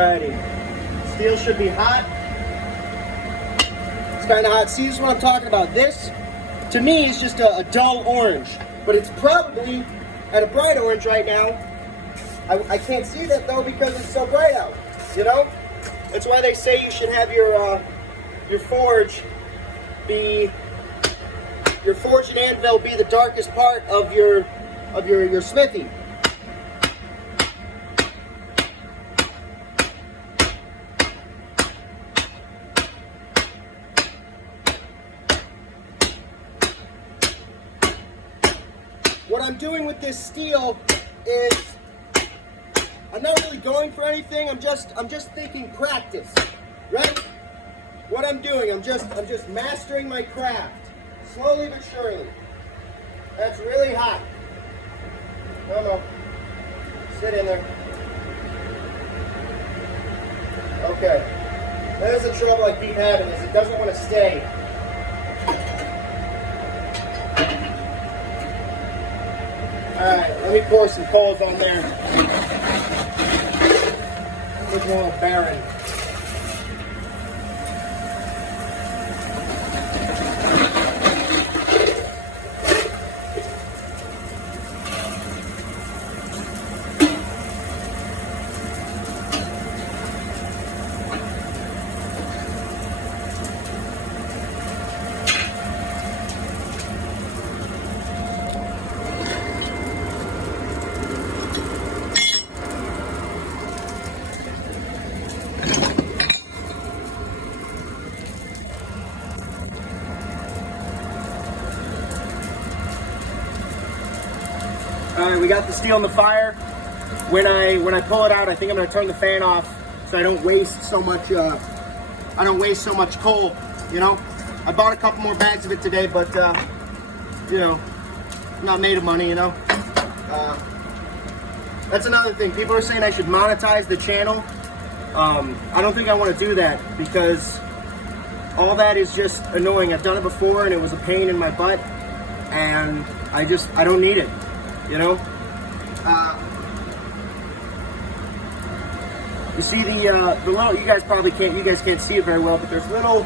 Alrighty. Steel should be hot. It's kind of hot. See, this is what I'm talking about. This, to me, is just a dull orange. But it's probably at a bright orange right now. I can't see that, though, because it's so bright out. You know? That's why they say you should have your forge be... Your forge and anvil be the darkest part of your smithy. What I'm doing with this steel is I'm not really going for anything. I'm just thinking practice, right? What I'm doing, I'm just mastering my craft. Slowly but surely. That's really hot. No. Sit in there. Okay. There's the trouble I keep having is it doesn't want to stay. Alright, let me pour some coals on there. It's a little barren. Alright, we got the steel in the fire. When I pull it out, I think I'm gonna turn the fan off so I don't waste so much coal, you know? I bought a couple more bags of it today, but you know, I'm not made of money, you know? That's another thing. People are saying I should monetize the channel. I don't think I want to do that because all that is just annoying. I've done it before and it was a pain in my butt, and I don't need it. You know, you see the little, you guys can't see it very well, but there's little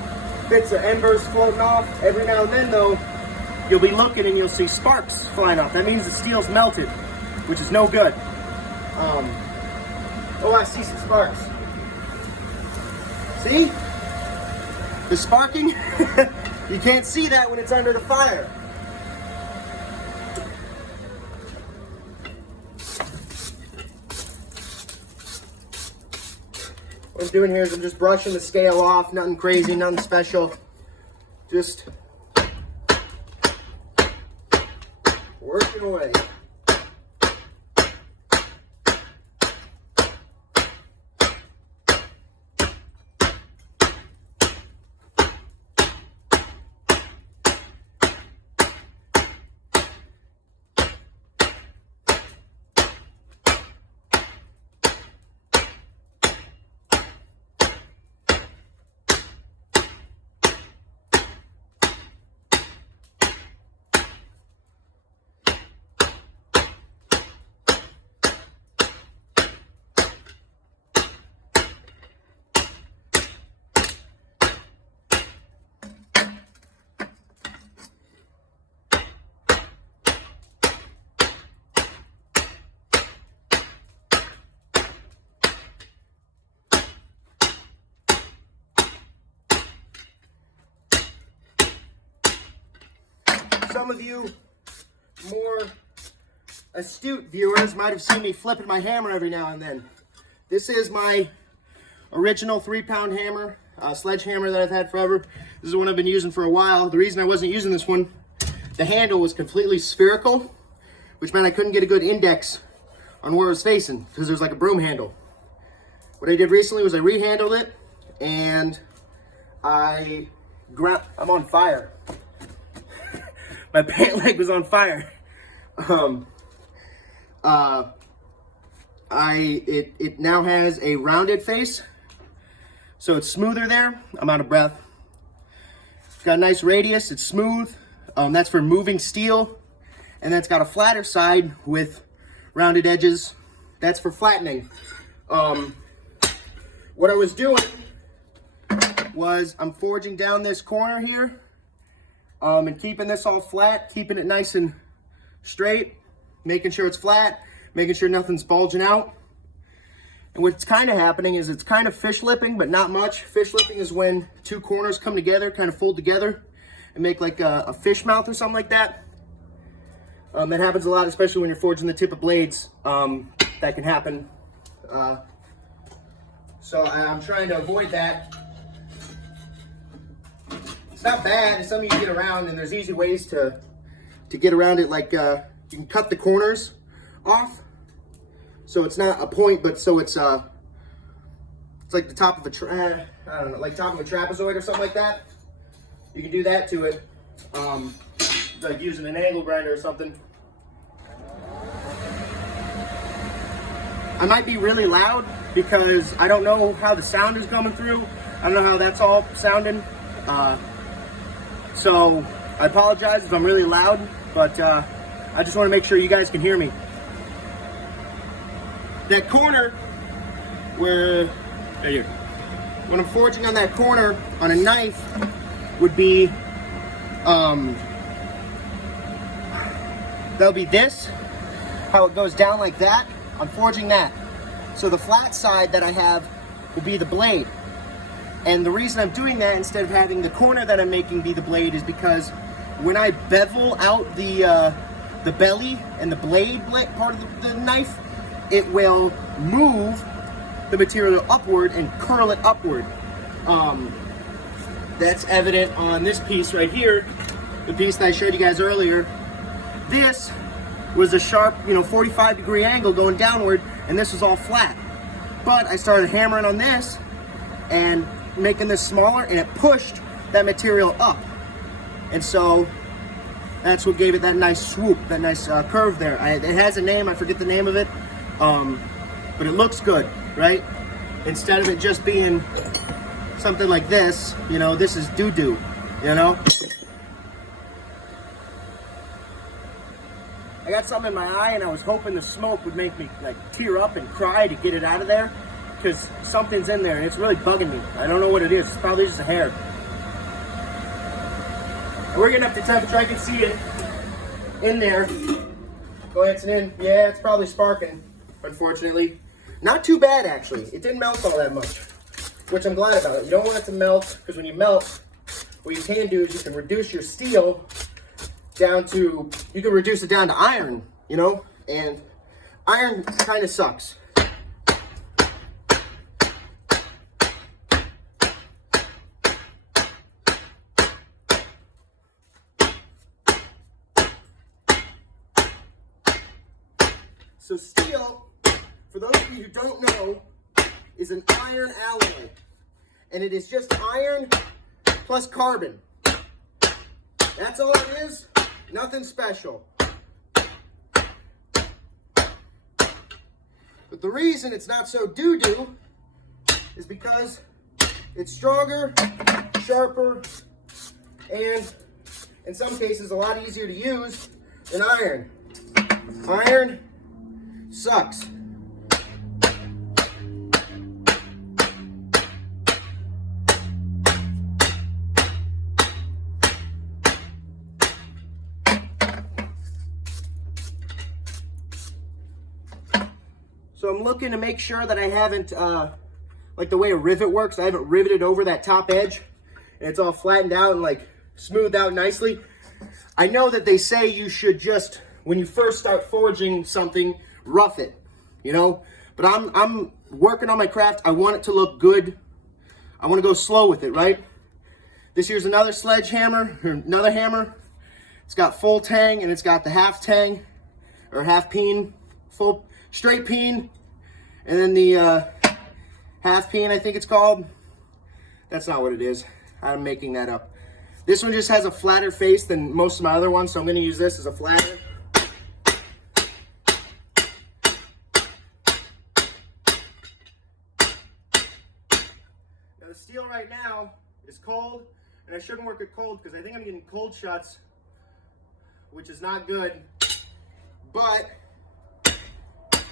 bits of embers floating off. Every now and then, though, you'll be looking and you'll see sparks flying off. That means the steel's melted, which is no good. Oh, I see some sparks. See? The sparking? You can't see that when it's under the fire. What I'm doing here is I'm just brushing the scale off, nothing crazy, nothing special. Just working away. Some of you more astute viewers might have seen me flipping my hammer every now and then. This is my original 3-pound hammer, sledgehammer that I've had forever. This is the one I've been using for a while. The reason I wasn't using this one, the handle was completely spherical, which meant I couldn't get a good index on where it was facing because there's like a broom handle. What I did recently was I rehandled it and I'm on fire. My pant leg was on fire. It now has a rounded face, so it's smoother there. I'm out of breath. It's got a nice radius. It's smooth. That's for moving steel, and then it's got a flatter side with rounded edges. That's for flattening. what I was doing was I'm forging down this corner here and keeping this all flat, keeping it nice and straight, making sure it's flat, making sure nothing's bulging out. And what's kind of happening is it's kind of fish lipping, but not much. Fish lipping is when two corners come together, kind of fold together and make like a fish mouth or something like that. That happens a lot, especially when you're forging the tip of blades. That can happen. So I'm trying to avoid that. It's not bad. It's something you get around, and there's easy ways to get around it. Like you can cut the corners off, so it's not a point, but so it's like the top of a I don't know, like top of a trapezoid or something like that. You can do that to it, like using an angle grinder or something. I might be really loud because I don't know how the sound is coming through. I don't know how that's all sounding. So I apologize if I'm really loud, but I just want to make sure you guys can hear me. That corner where, right here, when I'm forging on that corner on a knife would be, that'll be this, how it goes down like that. I'm forging that. So the flat side that I have will be the blade. And the reason I'm doing that instead of having the corner that I'm making be the blade is because when I bevel out the belly and the blade part of the knife, it will move the material upward and curl it upward. That's evident on this piece right here, the piece that I showed you guys earlier. This was a sharp, 45-degree angle going downward, and this was all flat. But I started hammering on this and making this smaller, and it pushed that material up. And so that's what gave it that nice swoop, that nice curve there. It has a name, I forget the name of it, but it looks good, right? Instead of it just being something like this, this is doo-doo, I got something in my eye, and I was hoping the smoke would make me like tear up and cry to get it out of there, because something's in there and it's really bugging me. I don't know what it is. It's probably just a hair. We're getting up to temperature. I can see it in there. Glancing in. Yeah, it's probably sparking, unfortunately. Not too bad, actually. It didn't melt all that much, which I'm glad about. You don't want it to melt, because when you melt, what you can do is you can reduce your steel down to, you can reduce it down to iron, and iron kind of sucks. So steel, for those of you who don't know, is an iron alloy, and it is just iron plus carbon. That's all it is. Nothing special. But the reason it's not so doo-doo is because it's stronger, sharper, and in some cases a lot easier to use than iron. Iron sucks. So I'm looking to make sure that I haven't, like the way a rivet works, I haven't riveted over that top edge, and it's all flattened out and like smoothed out nicely. I know that they say you should just, when you first start forging something, rough it, but I'm working on my craft. I want it to look good. I want to go slow with it, right? This here's another sledgehammer, or another hammer. It's got full tang, and it's got the half tang, or half peen, full straight peen, and then the half peen, I think it's called. That's not what it is. I'm making that up. This one just has a flatter face than most of my other ones, so I'm going to use this as a flatter. Now the steel right now is cold, and I shouldn't work it cold because I think I'm getting cold shots, which is not good. But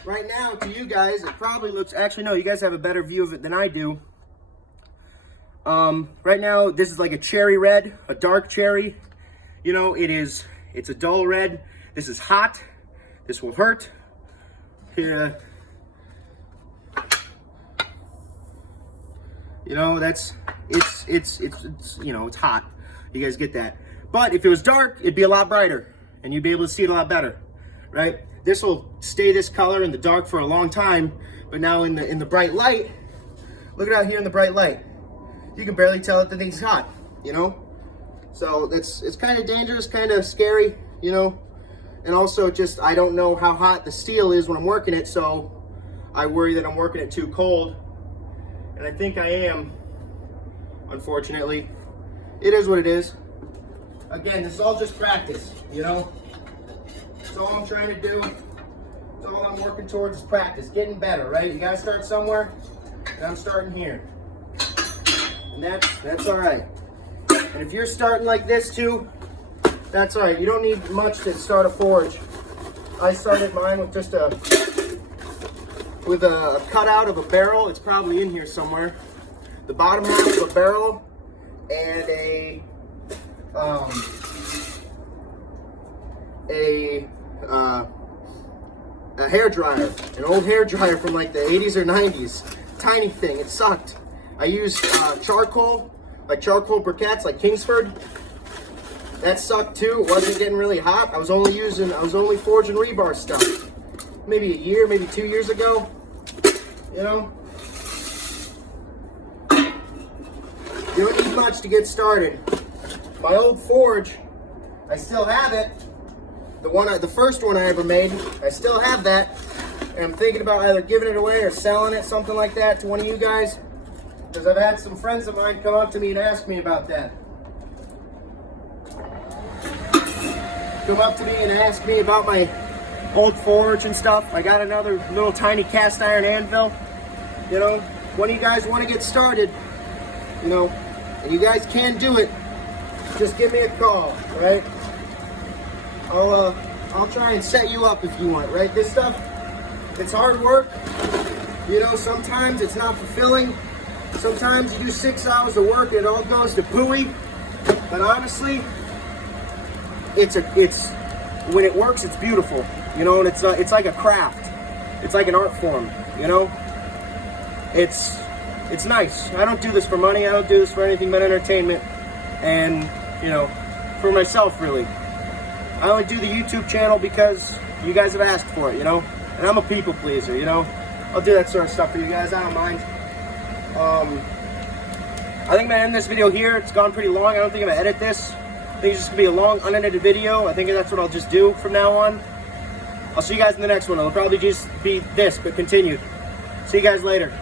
right now to you guys, it probably looks, actually no, you guys have a better view of it than I do. Right now, this is like a cherry red, a dark cherry. You know, it's a dull red. This is hot. This will hurt. Here, you know, it's you know, it's hot. You guys get that. But if it was dark, it'd be a lot brighter and you'd be able to see it a lot better, right? This will stay this color in the dark for a long time, but now in the bright light, look at out here in the bright light. You can barely tell that the thing's hot, you know? So it's kind of dangerous, kind of scary, you know? And also just, I don't know how hot the steel is when I'm working it, so I worry that I'm working it too cold. And I think I am, unfortunately. It is what it is. Again, this is all just practice, you know? That's all I'm trying to do. That's all I'm working towards is practice, getting better, right? You gotta start somewhere, and I'm starting here. And that's all right. And if you're starting like this too, that's all right. You don't need much to start a forge. I started mine with just a cutout of a barrel. It's probably in here somewhere. The bottom half of a barrel and a hair dryer, an old hair dryer from like the 80s or 90s. Tiny thing. It sucked. I used charcoal, like charcoal briquettes, like Kingsford. That sucked too. It wasn't getting really hot. I was only forging rebar stuff. Maybe a year, maybe 2 years ago. You know? You don't need much to get started. My old forge, I still have it. The first one I ever made, I still have that. And I'm thinking about either giving it away or selling it, something like that, to one of you guys. Because I've had some friends of mine come up to me and ask me about that. Come up to me and ask me about my old forge and stuff. I got another little tiny cast iron anvil. You know, when you guys want to get started, you know, and you guys can do it, just give me a call, right? I'll try and set you up if you want, right? This stuff, it's hard work. You know, sometimes it's not fulfilling. Sometimes you do 6 hours of work and it all goes to pooey. But honestly, it's when it works, it's beautiful. You know, and it's like a craft. It's like an art form. You know, it's nice. I don't do this for money. I don't do this for anything but entertainment, and you know, for myself really. I only do the YouTube channel because you guys have asked for it. You know, and I'm a people pleaser. You know, I'll do that sort of stuff for you guys. I don't mind. I think I'm gonna end this video here. It's gone pretty long. I don't think I'm gonna edit this. I think it's just gonna be a long, unedited video. I think that's what I'll just do from now on. I'll see you guys in the next one. It'll probably just be this, but continued. See you guys later.